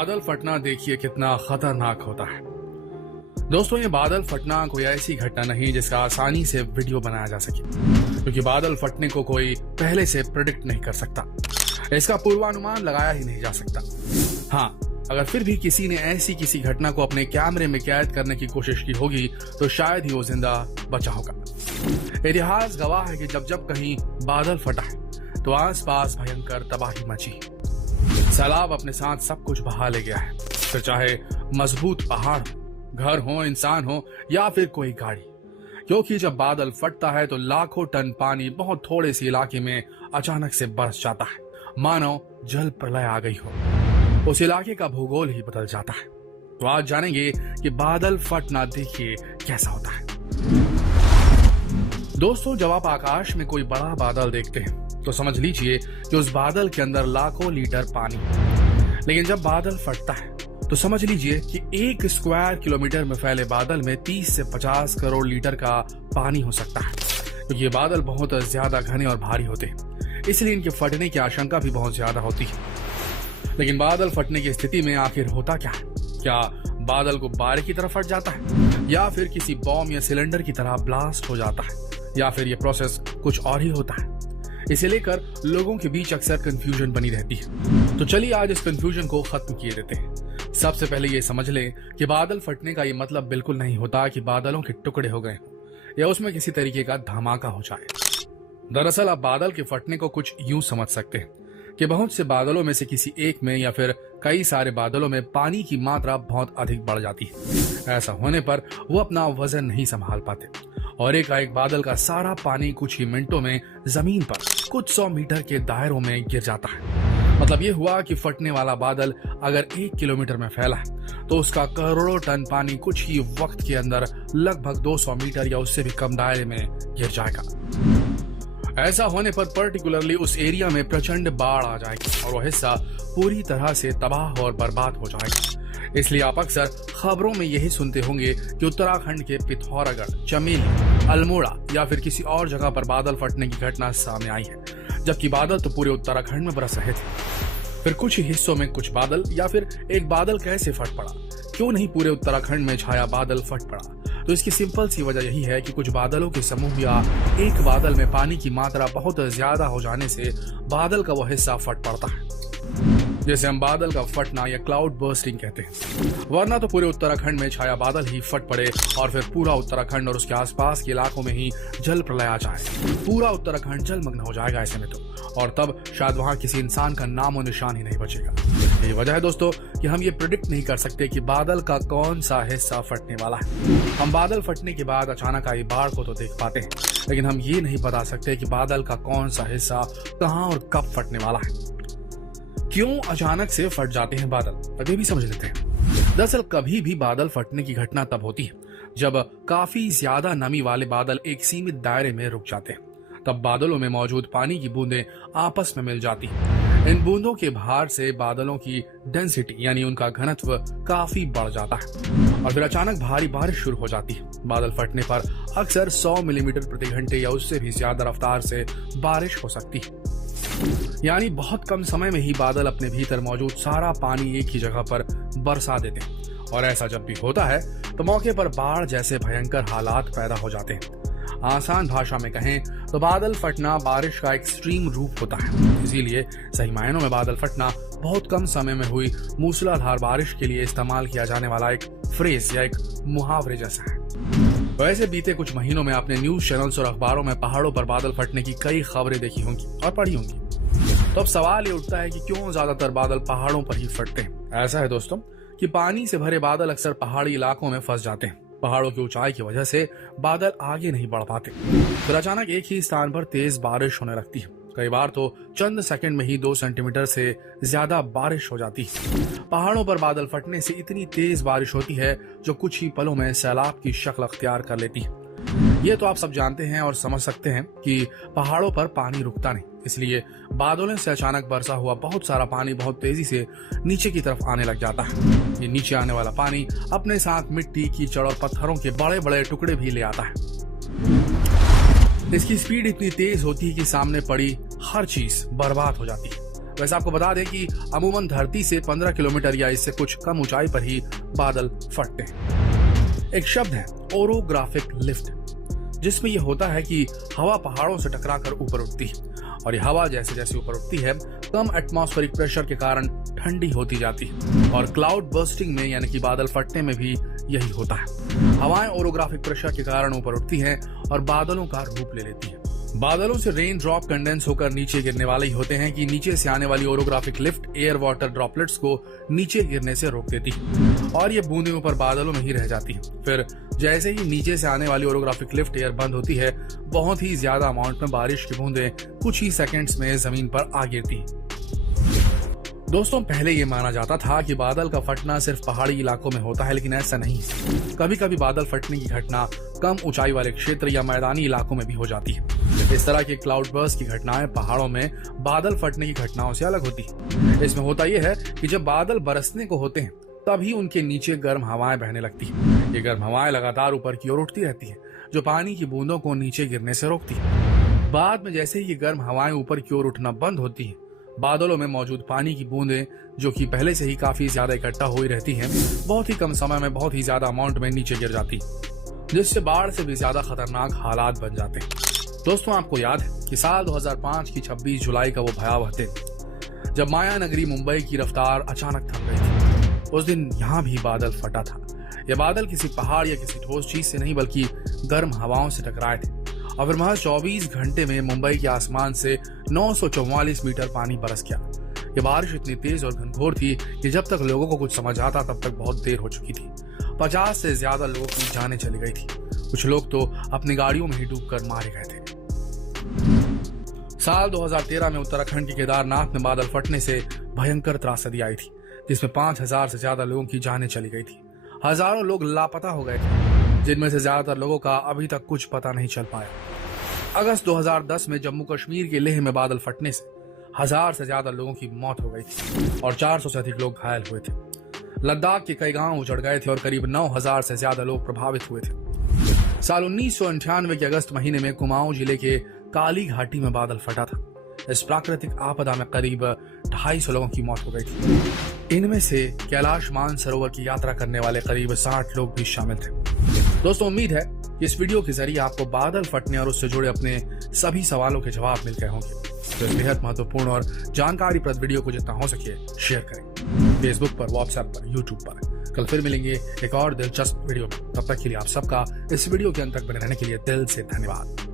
बादल फटना देखिए कितना खतरनाक होता है। दोस्तों, ये बादल फटना कोई ऐसी घटना नहीं जिसका आसानी से वीडियो बनाया जा सके, क्योंकि बादल फटने को कोई पहले से प्रेडिक्ट नहीं कर सकता। इसका पूर्वानुमान लगाया ही नहीं जा सकता। हाँ, अगर फिर भी किसी ने ऐसी किसी घटना को अपने कैमरे में कैद करने की कोशिश की होगी तो शायद ही वो जिंदा बचा होगा। इतिहास गवाह है कि जब जब कहीं बादल फटा है तो आसपास भयंकर तबाही मची। सैलाब अपने साथ सब कुछ बहा ले गया है, फिर चाहे मजबूत पहाड़ हो, घर हो, इंसान हो या फिर कोई गाड़ी। क्योंकि जब बादल फटता है तो लाखों टन पानी बहुत थोड़े से इलाके में अचानक से बरस जाता है, मानो जल प्रलय आ गई हो। उस इलाके का भूगोल ही बदल जाता है। तो आज जानेंगे कि बादल फटना देखिए कैसा होता है। दोस्तों, जब आप आकाश में कोई बड़ा बादल देखते हैं तो समझ लीजिए कि उस बादल के अंदर लाखों लीटर पानी है। लेकिन जब बादल फटता है तो समझ लीजिए कि 1 स्क्वायर किलोमीटर में फैले बादल में 30 से 50 करोड़ लीटर का पानी हो सकता है। क्योंकि ये बादल बहुत ज्यादा घने और भारी होते हैं, इसलिए इनके फटने की आशंका भी बहुत ज्यादा होती है। लेकिन बादल फटने की स्थिति में आखिर होता क्या है? क्या बादल गुब्बारे की तरह फट जाता है, या फिर किसी बॉम्ब या सिलेंडर की तरह ब्लास्ट हो जाता है, या फिर ये प्रोसेस कुछ और ही होता है? इसे लेकर लोगों के बीच अक्सर कंफ्यूजन बनी रहती है। तो चलिए आज इस कंफ्यूजन को खत्म किए देते हैं। सबसे पहले ये समझ लें कि बादल फटने का ये मतलब बिल्कुल नहीं होता कि बादलों के टुकड़े हो गए हों या उसमें किसी तरीके का धमाका हो जाए। दरअसल आप बादल के फटने को कुछ यूं समझ सकते हैं कि बहुत से बादलों में से किसी एक में या फिर कई सारे बादलों में पानी की मात्रा बहुत अधिक बढ़ जाती है। ऐसा होने पर वो अपना वजन नहीं संभाल पाते और एकाएक बादल का सारा पानी कुछ ही मिनटों में जमीन पर कुछ 100 मीटर के दायरों में गिर जाता है। मतलब ये हुआ कि फटने वाला बादल अगर 1 किलोमीटर में फैला है तो उसका करोड़ों टन पानी कुछ ही वक्त के अंदर लगभग 200 मीटर या उससे भी कम दायरे में गिर जाएगा। ऐसा होने पर पर्टिकुलरली उस एरिया में प्रचंड बाढ़ आ जाएगी और वह हिस्सा पूरी तरह से तबाह और बर्बाद हो जाएगा। इसलिए आप अक्सर खबरों में यही सुनते होंगे कि उत्तराखंड के पिथौरागढ़, चमेली, अल्मोड़ा या फिर किसी और जगह पर बादल फटने की घटना सामने आई है, जबकि बादल तो पूरे उत्तराखंड में बरस रहे थे। फिर कुछ ही हिस्सों में कुछ बादल या फिर एक बादल कैसे फट पड़ा? क्यों नहीं पूरे उत्तराखंड में छाया बादल फट पड़ा? तो इसकी सिंपल सी वजह यही है कि कुछ बादलों के समूह या एक बादल में पानी की मात्रा बहुत ज्यादा हो जाने से बादल का वह हिस्सा फट पड़ता है, जैसे हम बादल का फटना या क्लाउड बर्स्टिंग कहते हैं। वरना तो पूरे उत्तराखंड में छाया बादल ही फट पड़े और फिर पूरा उत्तराखंड और उसके आसपास के इलाकों में ही जल प्रलय आ जाए। पूरा उत्तराखंड जलमग्न हो जाएगा ऐसे में तो, और तब शायद वहां किसी इंसान का नाम और निशान ही नहीं बचेगा। यही वजह है दोस्तों कि हम ये प्रेडिक्ट नहीं कर सकते कि बादल का कौन सा हिस्सा फटने वाला है। हम बादल फटने के बाद अचानक आई बाढ़ को तो देख पाते हैं, लेकिन हम ये नहीं बता सकते कि बादल का कौन सा हिस्सा कहाँ और कब फटने वाला है। क्यों अचानक से फट जाते हैं बादल, अभी भी समझ लेते हैं। दरअसल कभी भी बादल फटने की घटना तब होती है जब काफी ज्यादा नमी वाले बादल एक सीमित दायरे में रुक जाते हैं। तब बादलों में मौजूद पानी की बूंदें आपस में मिल जाती हैं। इन बूंदों के भार से बादलों की डेंसिटी यानी उनका घनत्व काफी बढ़ जाता है और फिर अचानक भारी बारिश शुरू हो जाती है। बादल फटने पर अक्सर 100 मिलीमीटर प्रति घंटे या उससे भी ज्यादा रफ्तार से बारिश हो सकती है। यानी बहुत कम समय में ही बादल अपने भीतर मौजूद सारा पानी एक ही जगह पर बरसा देते हैं। और ऐसा जब भी होता है तो मौके पर बाढ़ जैसे भयंकर हालात पैदा हो जाते हैं। आसान भाषा में कहें तो बादल फटना बारिश का एक्सट्रीम रूप होता है। इसीलिए सही मायनों में बादल फटना बहुत कम समय में हुई मूसलाधार बारिश के लिए इस्तेमाल किया जाने वाला एक फ्रेज या एक मुहावरे जैसा है। वैसे बीते कुछ महीनों में आपने न्यूज चैनल्स और अखबारों में पहाड़ों पर बादल फटने की कई खबरें देखी होंगी और पढ़ी होंगी। तो अब सवाल ये उठता है कि क्यों ज्यादातर बादल पहाड़ों पर ही फटते हैं? ऐसा है दोस्तों कि पानी से भरे बादल अक्सर पहाड़ी इलाकों में फंस जाते हैं। पहाड़ों की ऊंचाई की वजह से बादल आगे नहीं बढ़ पाते, फिर अचानक एक ही स्थान पर तेज बारिश होने लगती है। कई बार तो चंद सेकंड में ही 2 सेंटीमीटर से ज्यादा बारिश हो जाती है। पहाड़ों पर बादल फटने से इतनी तेज बारिश होती है जो कुछ ही पलों में सैलाब की शक्ल अख्तियार कर लेती है। ये तो आप सब जानते हैं और समझ सकते हैं कि पहाड़ों पर पानी रुकता नहीं, इसलिए बादलों से अचानक बरसा हुआ बहुत सारा पानी बहुत तेजी से नीचे की तरफ आने लग जाता है। ये नीचे आने वाला पानी अपने साथ मिट्टी, कीचड़ और पत्थरों के बड़े बड़े टुकड़े भी ले आता है। इसकी स्पीड इतनी तेज होती है कि सामने पड़ी हर चीज बर्बाद हो जाती है। वैसे आपको बता दें कि अमूमन धरती से 15 किलोमीटर या इससे कुछ कम ऊंचाई पर ही बादल फटते हैं। एक शब्द है ओरोग्राफिक लिफ्ट, जिसमें यह होता है कि हवा पहाड़ों से टकराकर ऊपर उठती है और ये हवा जैसे जैसे ऊपर उठती है कम एटमॉस्फेरिक प्रेशर के कारण ठंडी होती जाती है। और क्लाउड बर्स्टिंग में यानी कि बादल फटने में भी यही होता है। हवाएं ओरोग्राफिक प्रेशर के कारण ऊपर उठती हैं और बादलों का रूप ले लेती हैं। बादलों से रेन ड्रॉप कंडेंस होकर नीचे गिरने वाले ही होते हैं कि नीचे से आने वाली orographic lift air water droplets को नीचे गिरने से रोक देती है और ये बूंदें ऊपर बादलों में ही रह जाती है। फिर जैसे ही नीचे से आने वाली ओरोग्राफिक लिफ्ट एयर बंद होती है, बहुत ही ज्यादा अमाउंट में बारिश की बूंदें कुछ ही सेकंड्स में जमीन पर आ गिरती हैं। दोस्तों, पहले ये माना जाता था कि बादल का फटना सिर्फ पहाड़ी इलाकों में होता है, लेकिन ऐसा नहीं है। कभी कभी बादल फटने की घटना कम ऊंचाई वाले क्षेत्र या मैदानी इलाकों में भी हो जाती है। इस तरह के क्लाउड बर्स्ट की घटनाएं पहाड़ों में बादल फटने की घटनाओं से अलग होती है। इसमें होता यह है कि जब बादल बरसने को होते हैं तभी उनके नीचे गर्म हवाएं बहने लगती है। ये गर्म हवाएं लगातार ऊपर की ओर उठती रहती है, जो पानी की बूंदों को नीचे गिरने से रोकती है। बाद में जैसे ही ये गर्म हवाएं ऊपर की ओर उठना बंद होती है, बादलों में मौजूद पानी की बूंदें, जो कि पहले से ही काफी ज्यादा इकट्ठा हुई रहती हैं, बहुत ही कम समय में बहुत ही ज्यादा अमाउंट में नीचे गिर जाती, जिससे बाढ़ से भी ज्यादा खतरनाक हालात बन जाते हैं। दोस्तों, आपको याद है कि साल 2005 की 26 जुलाई का वो भयावह दिन जब माया नगरी मुंबई की रफ्तार अचानक थम गई थी। उस दिन यहाँ भी बादल फटा था। यह बादल किसी पहाड़ या किसी ठोस चीज से नहीं बल्कि गर्म हवाओं से टकराए थे और फिर महज 24 घंटे में मुंबई के आसमान से 944 मीटर पानी बरस गया। ये बारिश इतनी तेज और घनघोर थी कि जब तक लोगों को कुछ समझ आता तब तक बहुत देर हो चुकी थी। 50 से ज्यादा लोगों की जानें चली गई थी। कुछ लोग तो अपनी गाड़ियों में ही डूबकर मारे गए थे। साल 2013 में उत्तराखंड के केदारनाथ में बादल फटने से भयंकर त्रासदी आई थी, जिसमें 5000 से ज्यादा लोगों की जानें चली गई थी। हजारों लोग लापता हो गए थे, जिनमें से ज्यादातर लोगों का अभी तक कुछ पता नहीं चल पाया। अगस्त 2010 में जम्मू कश्मीर के लेह में बादल फटने से 1000 से ज्यादा लोगों की मौत हो गई थी और 400 से अधिक लोग घायल हुए थे। लद्दाख के कई गांव उजड़ गए थे और करीब 9000 से ज्यादा लोग प्रभावित हुए थे। साल 1998 के अगस्त महीने में कुमाऊं जिले के काली घाटी में बादल फटा था। इस प्राकृतिक आपदा में करीब 250 लोगों की मौत हो गई थी। इनमें से कैलाश मानसरोवर की यात्रा करने वाले करीब 60 लोग भी शामिल थे। दोस्तों, उम्मीद है कि इस वीडियो के जरिए आपको बादल फटने और उससे जुड़े अपने सभी सवालों के जवाब मिल गए होंगे। तो इस बेहद महत्वपूर्ण और जानकारीप्रद वीडियो को जितना हो सके शेयर करें, फेसबुक पर, व्हाट्सएप पर, यूट्यूब पर। कल फिर मिलेंगे एक और दिलचस्प वीडियो में। तब तक के लिए आप सबका इस वीडियो के अंत तक बने रहने के लिए दिल से धन्यवाद।